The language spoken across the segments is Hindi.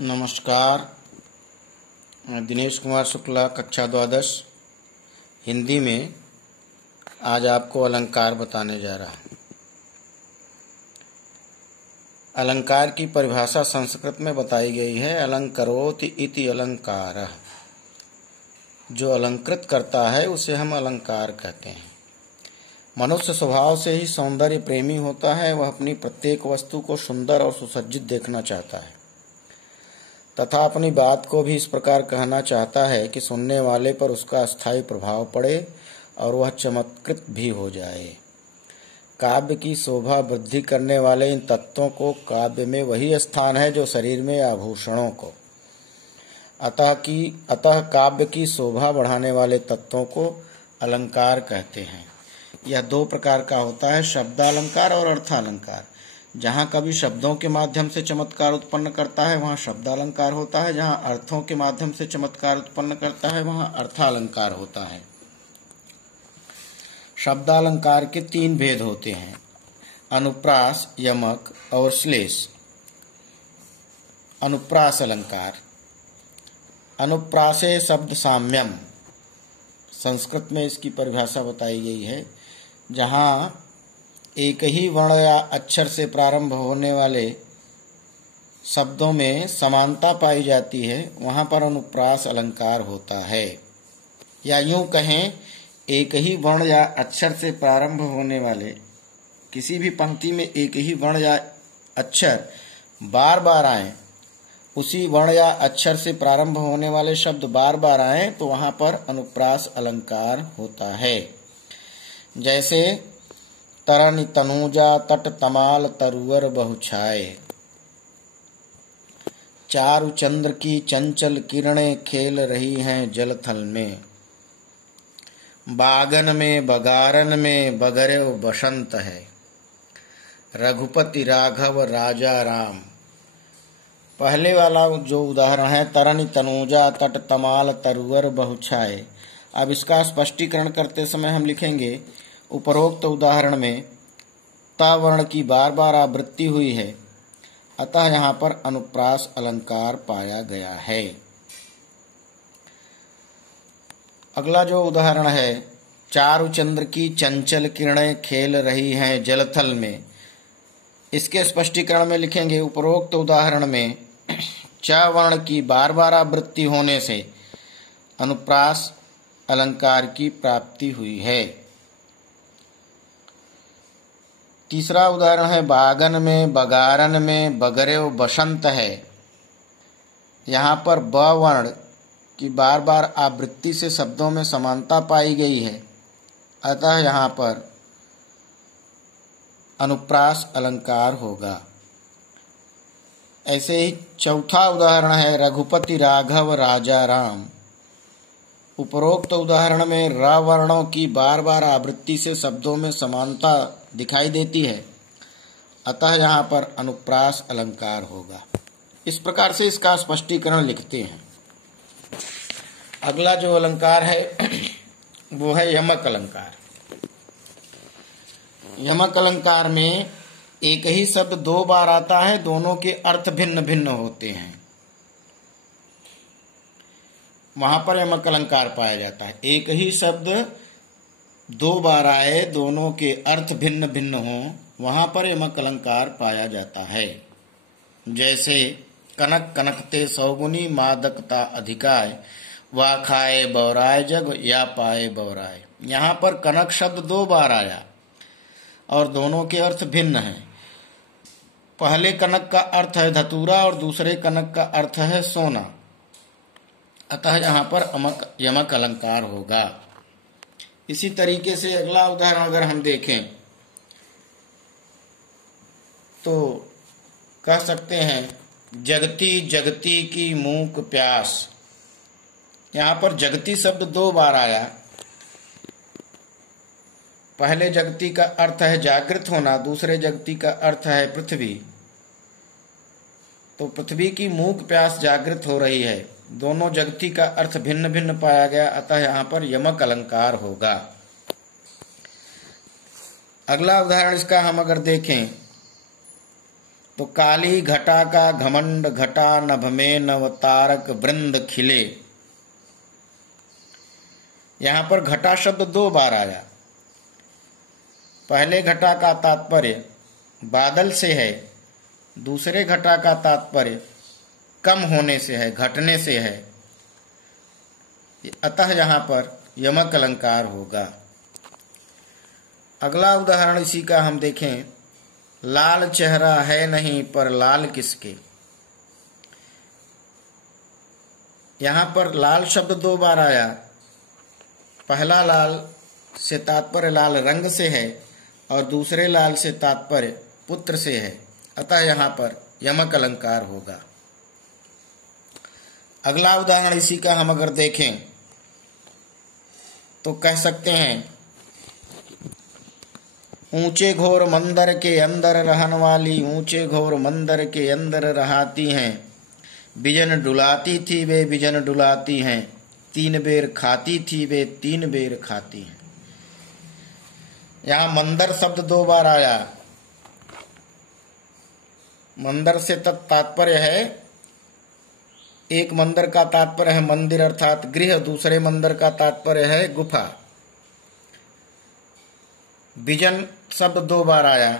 नमस्कार। मैं दिनेश कुमार शुक्ला, कक्षा द्वादश हिंदी में आज आपको अलंकार बताने जा रहा हूँ। अलंकार की परिभाषा संस्कृत में बताई गई है। अलंकरोति इति अलंकारः। जो अलंकृत करता है उसे हम अलंकार कहते हैं। मनुष्य स्वभाव से ही सौंदर्य प्रेमी होता है। वह अपनी प्रत्येक वस्तु को सुंदर और सुसज्जित देखना चाहता है तथा अपनी बात को भी इस प्रकार कहना चाहता है कि सुनने वाले पर उसका स्थायी प्रभाव पड़े और वह चमत्कृत भी हो जाए। काव्य की शोभा वृद्धि करने वाले इन तत्वों को काव्य में वही स्थान है जो शरीर में आभूषणों को। अतः काव्य की शोभा बढ़ाने वाले तत्वों को अलंकार कहते हैं। यह दो प्रकार का होता है, शब्दालंकार और अर्थालंकार। जहाँ कवि शब्दों के माध्यम से चमत्कार उत्पन्न करता है वहाँ शब्दालंकार होता है। जहाँ अर्थों के माध्यम से चमत्कार उत्पन्न करता है वहाँ अर्थालंकार होता है। शब्दालंकार के तीन भेद होते हैं, अनुप्रास, यमक और श्लेष। अनुप्रास अलंकार। अनुप्रासे शब्द साम्यम, संस्कृत में इसकी परिभाषा बताई गई है। जहाँ एक ही वर्ण या अक्षर से प्रारंभ होने वाले शब्दों में समानता पाई जाती है वहाँ पर अनुप्रास अलंकार होता है। या यूं कहें, एक ही वर्ण या अक्षर से प्रारंभ होने वाले किसी भी पंक्ति में एक ही वर्ण या अक्षर बार बार आए, उसी वर्ण या अक्षर से प्रारंभ होने वाले शब्द बार बार आए तो वहाँ पर अनुप्रास अलंकार होता है। जैसे तरन तनूजा तट तमाल तरुवर बहुछाए, चारु चंद्र की चंचल किरणें खेल रही हैं जलथल में, बागन में बगारन में बगरेव बसंत है, रघुपति राघव राजा राम। पहले वाला जो उदाहरण है, तरन तनूजा तट तमाल तरुवर बहुछाए, अब इसका स्पष्टीकरण करते समय हम लिखेंगे, उपरोक्त उदाहरण में ता वर्ण की बार बार आवृत्ति हुई है, अतः यहाँ पर अनुप्रास अलंकार पाया गया है। अगला जो उदाहरण है, चारु चंद्र की चंचल किरणें खेल रही हैं जलथल में, इसके स्पष्टीकरण में लिखेंगे, उपरोक्त उदाहरण में च वर्ण की बार बार आवृत्ति होने से अनुप्रास अलंकार की प्राप्ति हुई है। तीसरा उदाहरण है, बागन में बगारन में बगरेव बसंत है। यहाँ पर ब वर्ण की बार बार आवृत्ति से शब्दों में समानता पाई गई है, अतः यहाँ पर अनुप्रास अलंकार होगा। ऐसे ही चौथा उदाहरण है, रघुपति राघव राजा राम। उपरोक्त उदाहरण में र वर्णों की बार बार आवृत्ति से शब्दों में समानता दिखाई देती है, अतः यहाँ पर अनुप्रास अलंकार होगा। इस प्रकार से इसका स्पष्टीकरण लिखते हैं। अगला जो अलंकार है वो है यमक अलंकार। यमक अलंकार में एक ही शब्द दो बार आता है, दोनों के अर्थ भिन्न भिन्न होते हैं, वहां पर यमक अलंकार पाया जाता है। एक ही शब्द दो बार आए, दोनों के अर्थ भिन्न भिन्न हों, वहां पर यमक अलंकार पाया जाता है। जैसे कनक कनकते सौगुनी मादकता अधिकाय, वा खाए बौराय जग या पाए बौराय। यहाँ पर कनक शब्द दो बार आया और दोनों के अर्थ भिन्न हैं। पहले कनक का अर्थ है धतूरा और दूसरे कनक का अर्थ है सोना, अतः यहाँ पर यमक अलंकार होगा। इसी तरीके से अगला उदाहरण अगर हम देखें तो कह सकते हैं, जगती जगती की मूक प्यास। यहाँ पर जगती शब्द दो बार आया। पहले जगती का अर्थ है जागृत होना, दूसरे जगती का अर्थ है पृथ्वी। तो पृथ्वी की मूक प्यास जागृत हो रही है, दोनों जगती का अर्थ भिन्न भिन्न पाया गया, अतः यहाँ पर यमक अलंकार होगा। अगला उदाहरण इसका हम अगर देखें तो काली घटा का घमंड घटा नभ में नवतारक वृंद खिले। यहां पर घटा शब्द 2 बार आया। पहले घटा का तात्पर्य बादल से है, दूसरे घटा का तात्पर्य कम होने से है, घटने से है। अतः यहां पर यमक अलंकार होगा। अगला उदाहरण इसी का हम देखें। लाल चेहरा है नहीं पर लाल किसके। यहां पर लाल शब्द 2 बार आया। पहला लाल से तात्पर्य लाल रंग से है और दूसरे लाल से तात्पर्य पुत्र से है। अतः यहां पर यमक अलंकार होगा। अगला उदाहरण इसी का हम अगर देखें तो कह सकते हैं, ऊंचे घोर मंदिर के अंदर रहन वाली ऊंचे घोर मंदिर के अंदर रहाती हैं। बिजन डुलाती थी वे बिजन डुलाती हैं। 3 बेर खाती थी वे 3 बेर खाती हैं। यहां मंदिर शब्द 2 बार आया। मंदिर से तात्पर्य है, एक मंदिर का तात्पर्य है मंदिर अर्थात गृह, दूसरे मंदिर का तात्पर्य है गुफा। बिजन शब्द 2 बार आया।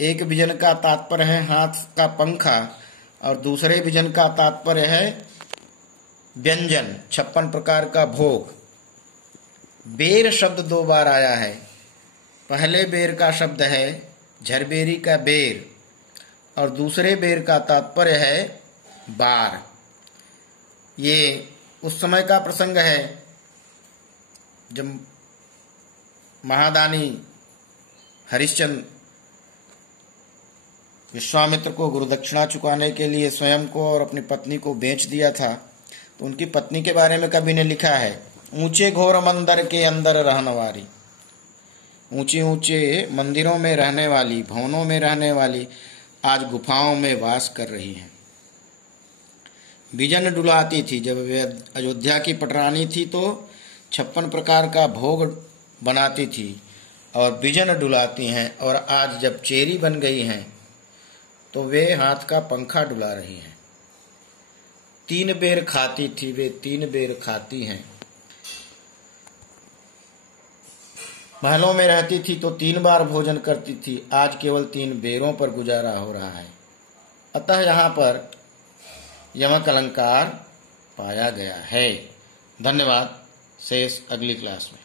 एक बिजन का तात्पर्य है हाथ का पंखा और दूसरे बिजन का तात्पर्य है व्यंजन, 56 प्रकार का भोग। बेर शब्द 2 बार आया है। पहले बेर का शब्द है झरबेरी का बेर और दूसरे बेर का तात्पर्य है बार। ये उस समय का प्रसंग है जब महादानी हरिश्चंद्र विश्वामित्र को गुरुदक्षिणा चुकाने के लिए स्वयं को और अपनी पत्नी को बेच दिया था। तो उनकी पत्नी के बारे में कवि ने लिखा है, ऊंचे घोर मंदिर के अंदर रहने वाली। ऊंचे ऊंचे मंदिरों में रहने वाली, भवनों में रहने वाली आज गुफाओं में वास कर रही हैं। बिजन डुलाती थी, जब वे अयोध्या की पटरानी थी तो 56 प्रकार का भोग बनाती थी और बिजन डुलाती हैं। और आज जब चेरी बन गई हैं तो वे हाथ का पंखा डुला रही हैं। 3 बेर खाती थी वे 3 बेर खाती हैं। महलों में रहती थी तो 3 बार भोजन करती थी, आज केवल 3 बेरों पर गुजारा हो रहा है। अतः यहाँ पर यमक अलंकार पाया गया है। धन्यवाद। शेष अगली क्लास में।